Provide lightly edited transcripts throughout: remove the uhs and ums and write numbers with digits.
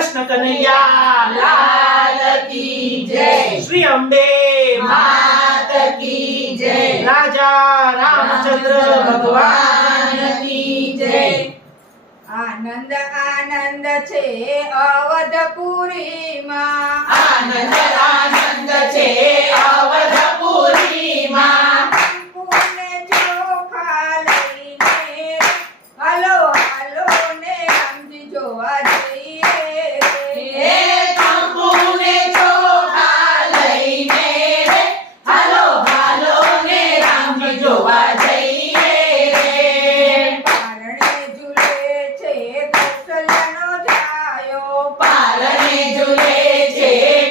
कृष्ण कन्हैया लाल की जय। श्री अम्बे मात की जय। राजा रामचंद्र भगवान की जय। आनंद आनंद छे अवधपुरी मां। आनंद आनंद छे अवधपुरी मां। कंकुने ચોખા લઈને હાલો હાલો ને રામજી જોવા જઈએ હે કંકુને ચોખા લઈને રે હાલો હાલો ને રામજી જોવા જઈએ રે। પારણે ઝૂલે છે કૌશલ્યનો જાયો। પારણે ઝૂલે છે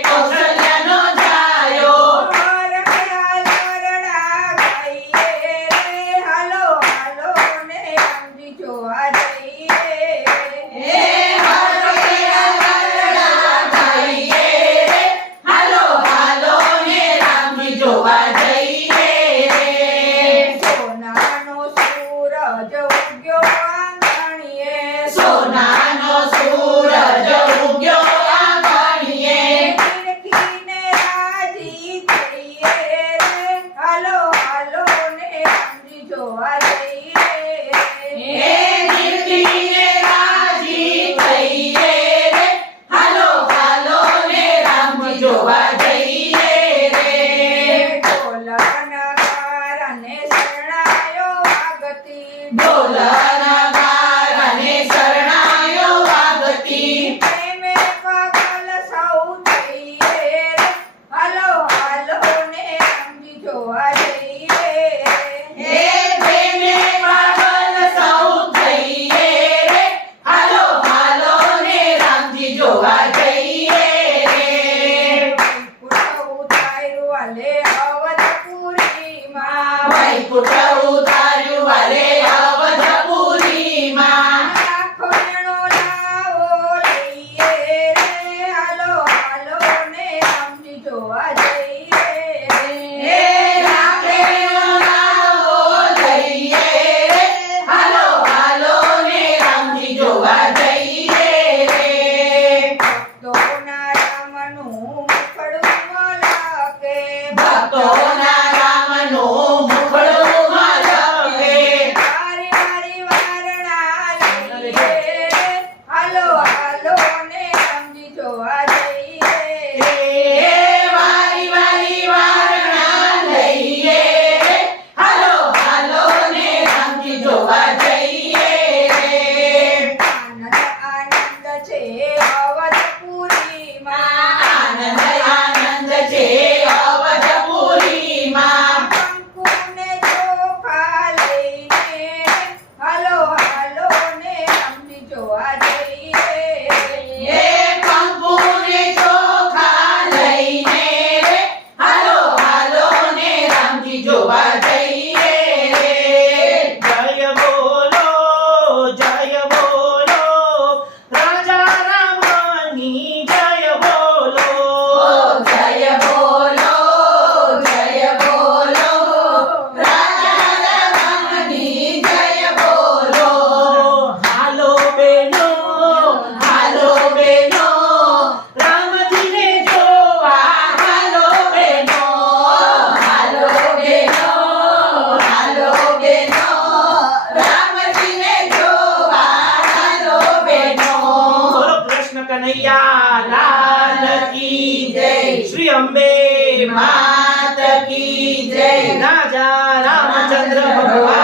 કૌશલ્યનો જાયો। હર ખ્યાલ વરડા ગાઈએ રે હાલો હાલો ને રામજી જોવા જઈએ હે હરખેલા વરડા ગાઈએ રે હાલો હાલો ને રામજી જોવા જઈએ રે। સોનાનો સૂરજ ઉગ્યો આંગણીએ। સોનાનો સૂરજ ઉગ્યો આંગણીએ। ખીણખીને રાજી થઈએ રે હાલો હાલો ને રામજી જોવા જઈએ હે નીલકંઠને રાજી થઈએ રે હાલો હાલો ને રામજી જોવા જઈએ રે। ઢોલના ગારાને શરણાયો વાગતી। ઢોલના ગારાને શરણાયો વાગતી। પ્રેમે પાગલ સૌ થઈએ રે હાલો હાલો ને રામજી જોવા જઈએ હે પ્રેમે પાગલ સૌ થઈએ રે હાલો હાલો ને રામજી જોવા જઈએ રે। વૈકુંઠ ઉતાર્યું વાલે અવધપુરી માં। વૈકુંઠ ઉતાર્યું વાલે અવધપુરીમાં। લાખો જણો લાવો લઈએ રે હાલો હાલો ને રામજી જોવા જઈએ હે લાખેનો લાવો લઈએ રે હાલો હાલો ને રામજી જોવા જઈએ રે। ભક્તોના રામનું મુખડું મલકે। ભક્તોના રામનું મુખડું મલકે। વારી વારી વારણા લઈએ રે હાલો હાલો ને રામજી જોવા જઈએ હે વારી વારી વારણા લઈએ રે હાલો હાલો ને રામજી જોવા જઈએ રે। આનંદ આનંદ છે અવધપુરીમાં। આનંદ આનંદ છે અવધપુરીમાં। કંકુને ચોખા લઈને હાલો હાલો ને રામજી જોવા જઈએ હે કંકુને ચોખા લઈને રે હાલો હાલો ને રામજી જોવા જઈએ રે। जय बोलो राजा रामनी जय बोलो। જય બોલો રાજા રામની જય બોલો। हालो बेनो હાલો બેનો रामजीने जोवा। હાલો બેનો હાલો બેનો હાલો બેનો રામજીને જોવા હાલો બેનો। बोलो कृष्ण कन्हैया लाल की जय। श्री अम्बे मात की जय। राजा रामचंद्र भगवान